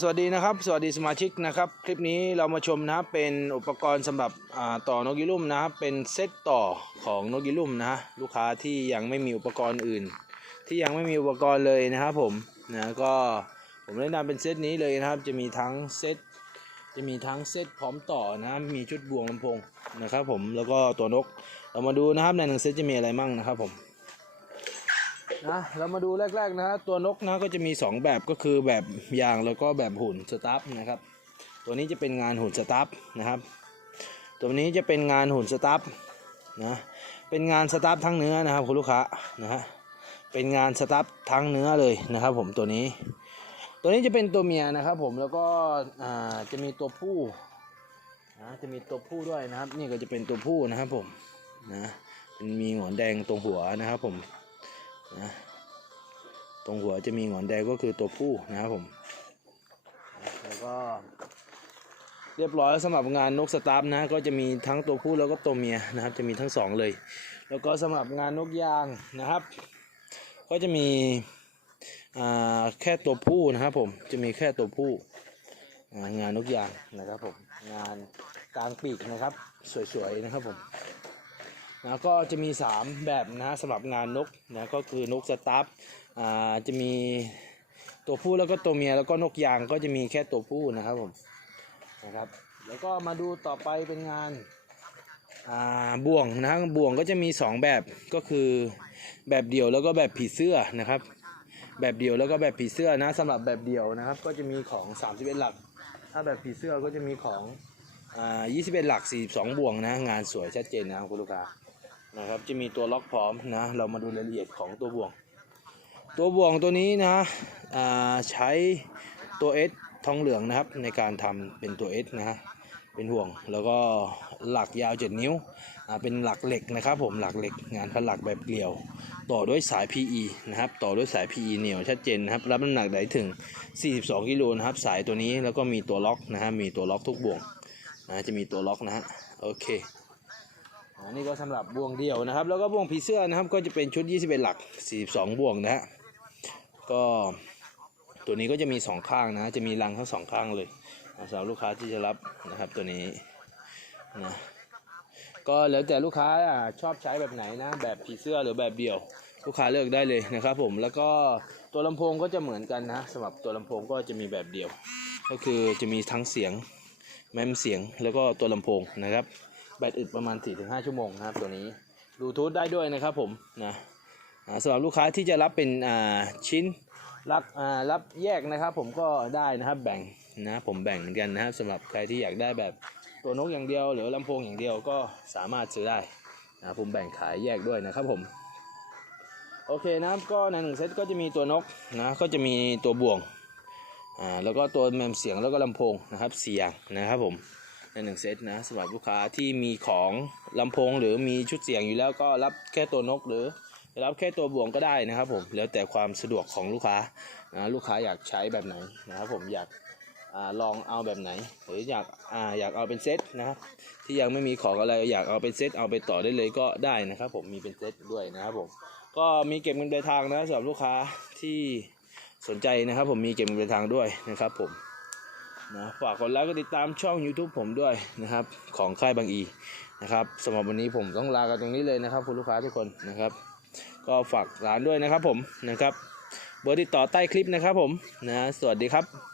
สวัสดีนะครับ สวัสดีสมาชิกนะครับ คลิปนี้เรามาชมนะครับเป็นอุปกรณ์สำหรับต่อนกยิรุ่มนะครับ เป็นเซตต่อของนกยิรุ่มนะฮะลูกค้าที่ยังไม่มีอุปกรณ์อื่น ที่ยังไม่มีอุปกรณ์เลยนะครับผมนะก็ผมแนะนำเป็นเซตนี้เลยนะครับ จะมีทั้งเซตจะมีทั้งเซตพร้อมต่อนะมีชุดบวงลำโพงนะครับ ผมแล้วก็ตัวนกเรามาดูนะครับในหนึ่งเซตจะมีอะไรมั่งนะครับผม นะเรามาดูแรก ๆ นะฮะตัวนกนะก็จะมี 2 แบบก็คือแบบยางแล้วก็แบบหุ่นสตาฟนะครับ ตัวนี้จะเป็นงานหุ่นสตาฟนะครับ ตัวนี้จะเป็นงานหุ่นสตาฟนะเป็นงานสตาฟทั้งเนื้อนะครับคุณลูกค้านะฮะเป็นงานสตาฟทั้งเนื้อเลยนะครับ ผมตัวนี้ ตัวนี้จะเป็นตัวเมียนะครับ ผมแล้วก็อ่าจะมีตัวผู้นะจะมีตัวผู้ด้วยนะครับ นี่ก็จะเป็นตัวผู้นะครับผมนะเป็นมีหงอนแดงตรงหัวนะครับผม นะตรงหัวจะมีหงอนแดงก็คือตัวผู้นะครับผม แล้วก็ เรียบร้อยสำหรับงานนกสตาฟนะก็จะมีทั้งตัวผู้แล้วก็ตัวเมียนะครับ จะมีทั้งสองเลย แล้วก็สำหรับงานนกยางนะครับ ก็จะมีแค่ตัวผู้นะครับผมจะมีแค่ตัวผู้งานนกยางนะครับผมงานกลางปีกนะครับ สวยๆนะครับผม นะก็จะมี 3 แบบนะสำหรับงานนกนะก็คือนกสตาฟอ่าจะมีตัวผู้แล้วก็ตัวเมียแล้วก็นกยางก็จะมีแค่ตัวผู้นะครับผมนะครับแล้วก็มาดูต่อไปเป็นงานอ่าบ่วงนะบ่วงก็จะมี 2 แบบก็คือแบบเดี่ยวแล้วก็แบบผีเสื้อนะครับ แบบเดี่ยวแล้วก็แบบผีเสื้อนะสำหรับแบบเดี่ยวนะครับ ก็จะมีของ31หลัก ถ้าแบบผีเสื้อก็จะมีของอ่า21หลัก42บ่วงนะงานสวยชัดเจนนะครับคุณลูกค้า นะครับจะมีตัวล็อกพร้อมนะเรามาดูรายละเอียดของตัวบ่วง ตัวบ่วงตัวนี้นะใช้ตัว S ทองเหลืองนะครับในการทำเป็นตัว S นะฮะเป็นห่วงแล้วก็หลักยาว 7 นิ้วเป็นหลักเหล็กนะครับผมหลักเหล็กงานพันหลักแบบเกลียว ต่อด้วยสาย PE นะครับต่อด้วยสาย PE เหนียวชัดเจนนะครับรับน้ำหนักได้ถึง 42กิโลนะครับสายตัวนี้แล้วก็มีตัวล็อกนะฮะมีตัวล็อกทุกบ่วงนะจะมีตัวล็อกนะฮะโอเค อันนี้ก็สำหรับบ่วงเดียวนะครับ แล้วก็บ่วงผีเสื้อนะครับ ก็จะเป็นชุด 21 หลัก 42 บ่วงนะฮะก็ตัวนี้ก็จะมี 2 ข้างนะ จะมีรังทั้งสองข้างเลยสำหรับลูกค้าที่จะรับนะครับตัวนี้นะก็แล้วแต่ลูกค้าอะชอบใช้แบบไหนนะ แบบผีเสื้อหรือแบบเดี่ยว ลูกค้าเลือกได้เลยนะครับผมแล้วก็ตัวลำโพงก็จะเหมือนกันนะสำหรับตัวลำโพงก็จะมีแบบเดี่ยว ก็คือจะมีทั้งเสียงแมมเสียงแล้วก็ตัวลำโพงนะครับ แบตอึดประมาณ 4-5 ชั่วโมงนะครับ ตัวนี้บลูทูธได้ด้วยนะครับผมนะสำหรับลูกค้าที่จะรับเป็นอ่าชิ้นรับอ่ารับแยกนะครับผมก็ได้นะครับแบ่งนะผมแบ่งเหมือนกันนะครับสำหรับใครที่อยากได้แบบตัวนกอย่างเดียว หรือลำโพงอย่างเดียวก็สามารถซื้อได้นะผมแบ่งขายแยกด้วยนะครับผมโอเคนะครับก็ในหนึ่งเซตก็จะมีตัวนกนะก็จะมีตัวบ่วงอ่าแล้วก็ตัวแมมเสียงแล้วก็ลำโพงนะครับเสียงนะครับผม ในหนึ่งเซตนะสำหรับลูกค้าที่มีของลำโพงหรือมีชุดเสียงอยู่แล้วก็รับแค่ตัวนกหรือรับแค่ตัวบ่วงก็ได้นะครับผมแล้วแต่ความสะดวกของลูกค้านะลูกค้าอยากใช้แบบไหนนะครับผมอยากอลองเอาแบบไหน หรืออยากอาอยากเอาเป็นเซตนะครับที่ยังไม่มีของอะไรอยากเอาเป็นเซตเอาไปต่อได้เลยก็ได้นะครับผมมีเป็นเซตด้วยนะครับผมก็มีเก็บเงินปลายทางนะสำหรับลูกค้าที่สนใจนะครับผมมีเก็บเงินปลายทางด้วยนะครับผม นะฝากกดไลค์กดติดตามช่อง YouTube ผมด้วยนะครับ ของค่ายบางอีนะครับสำหรับวันนี้ผมต้องลากันตรงนี้เลยนะครับ คุณลูกค้าทุกคนนะครับ ก็ฝากร้านด้วยนะครับผมนะครับ เบอร์ติดต่อใต้คลิปนะครับผมนะสวัสดีครับ